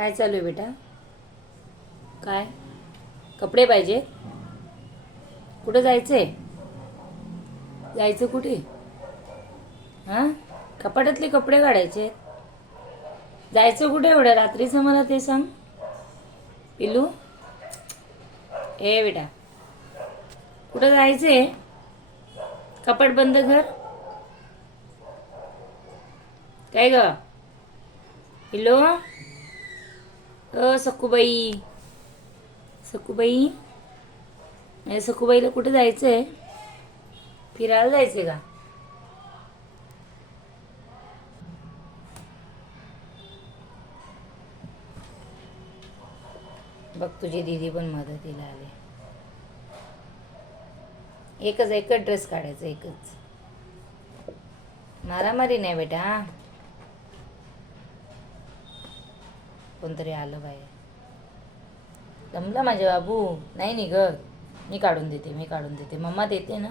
काय चालू आहे बेटा? काय कपडे पाहिजे? कुठं जायचंय? जायचं कुठे? हां, कपाटातले कपडे काढायचे. जायचं कुठे एवढ्या रात्रीचं मला ते सांग. पिलू, ए बेटा, कुठं जायचंय? कपाट बंद कर. काय ग पिलू? सखूबाई, सखूबाई, सखूबाईला कुठे जायचंय? फिरायला जायचंय का? बघ तुझी दीदी पण मदतीला आली. एकच ड्रेस काढायचा, एकच. मारामारी नाही बेटा. कोणतरी आलं बाहेर. जमलं माझे बाबू. नाही निघत. मी काढून देते, मम्मा देते ना.